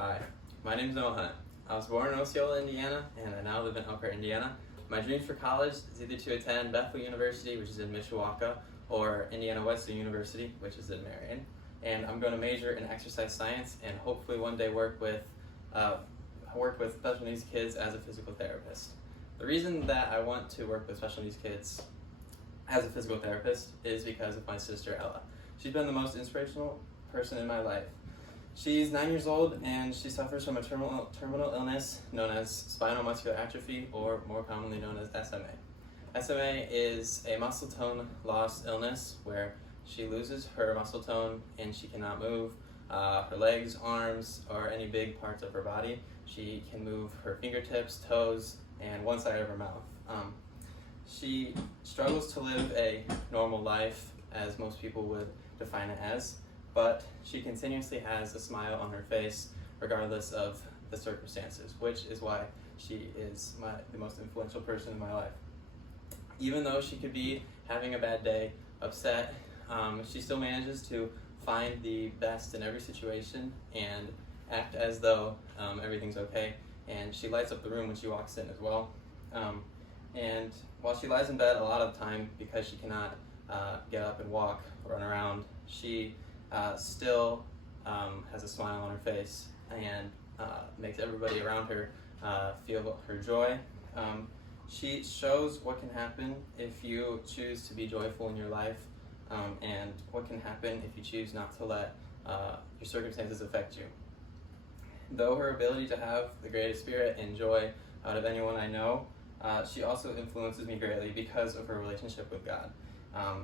Hi, my name is Noah Hunt. I was born in Osceola, Indiana, and I now live in Elkhart, Indiana. My dreams for college is either to attend Bethel University, which is in Mishawaka, or Indiana Wesleyan University, which is in Marion. And I'm going to major in exercise science and hopefully one day work with special needs kids as a physical therapist. The reason that I want to work with special needs kids as a physical therapist is because of my sister Ella. She's been the most inspirational person in my life. She's 9 years old and she suffers from a terminal illness known as spinal muscular atrophy, or more commonly known as SMA. SMA is a muscle tone loss illness where she loses her muscle tone and she cannot move her legs, arms, or any big parts of her body. She can move her fingertips, toes, and one side of her mouth. She struggles to live a normal life, as most people would define it as, but she continuously has a smile on her face regardless of the circumstances, which is why she is the most influential person in my life. Even though she could be having a bad day, upset, she still manages to find the best in every situation and act as though everything's okay. And she lights up the room when she walks in as well. And while she lies in bed a lot of the time, because she cannot get up and walk, run around, she still has a smile on her face and makes everybody around her feel her joy. She shows what can happen if you choose to be joyful in your life, and what can happen if you choose not to let your circumstances affect you. Though her ability to have the greatest spirit and joy out of anyone I know, she also influences me greatly because of her relationship with God,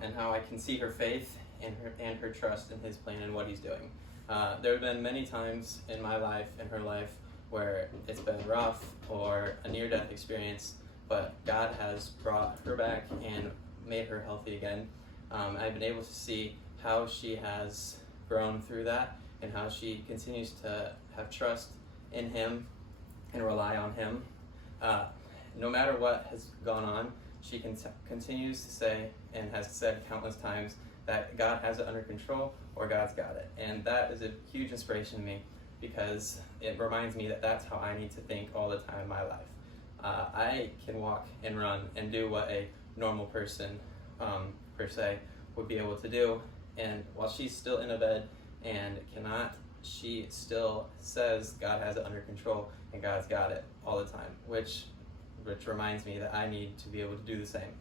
and how I can see her faith and her trust in His plan and what He's doing. There have been many times in my life, in her life, where it's been rough or a near-death experience, but God has brought her back and made her healthy again. I've been able to see how she has grown through that and how she continues to have trust in Him and rely on Him. No matter what has gone on, she continues to say, and has said countless times, that God has it under control, or God's got it. And that is a huge inspiration to me, because it reminds me that that's how I need to think all the time in my life. I can walk and run and do what a normal person, per se, would be able to do. And while she's still in a bed and cannot, she still says God has it under control and God's got it all the time, which reminds me that I need to be able to do the same.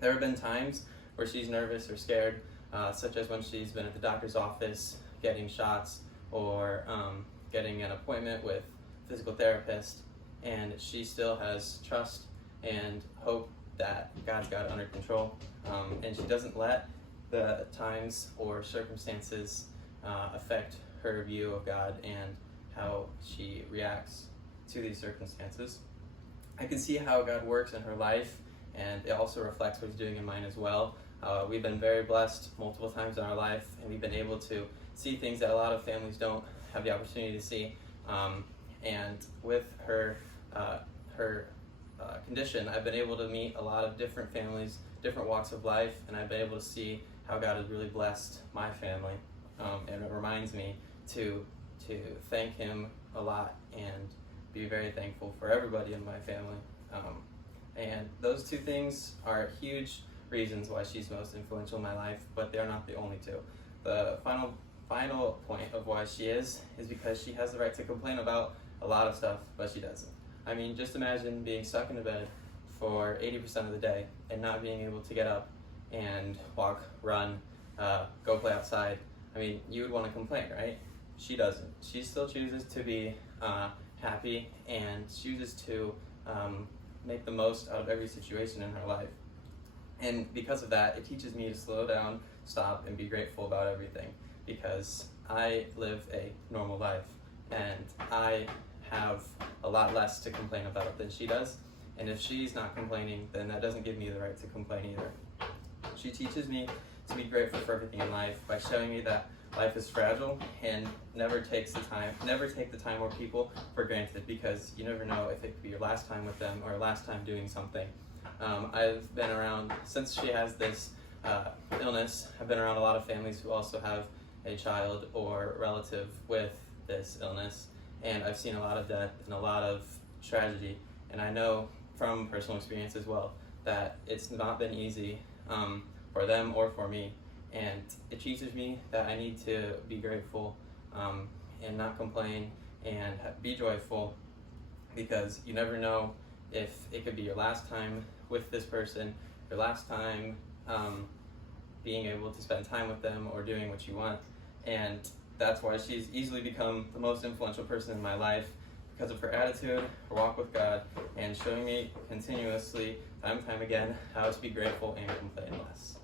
There have been times where she's nervous or scared, such as when she's been at the doctor's office getting shots, or getting an appointment with a physical therapist, and she still has trust and hope that God's got it under control, and she doesn't let the times or circumstances affect her view of God and how she reacts to these circumstances. I can see how God works in her life, and it also reflects what He's doing in mine as well. We've been very blessed multiple times in our life, and we've been able to see things that a lot of families don't have the opportunity to see. And with her condition, I've been able to meet a lot of different families, different walks of life, and I've been able to see how God has really blessed my family. And it reminds me to thank Him a lot and be very thankful for everybody in my family. And those two things are huge reasons why she's most influential in my life, but they're not the only two. The final point of why she is because she has the right to complain about a lot of stuff, but she doesn't. I mean, just imagine being stuck in a bed for 80% of the day and not being able to get up and walk, run, go play outside. I mean, you would want to complain, right? She doesn't. She still chooses to be happy and chooses to make the most out of every situation in her life. And because of that, it teaches me to slow down, stop, and be grateful about everything, because I live a normal life and I have a lot less to complain about than she does. And if she's not complaining, then that doesn't give me the right to complain either. She teaches me to be grateful for everything in life by showing me that life is fragile and never take the time or people for granted, because you never know if it could be your last time with them or last time doing something. I've been around, since she has this illness, I've been around a lot of families who also have a child or relative with this illness, and I've seen a lot of death and a lot of tragedy, and I know from personal experience as well that it's not been easy for them or for me, and it teaches me that I need to be grateful and not complain and be joyful, because you never know if it could be your last time with this person, your last time being able to spend time with them or doing what you want. And that's why she's easily become the most influential person in my life, because of her attitude, her walk with God, and showing me continuously, time and time again, how to be grateful and complain less.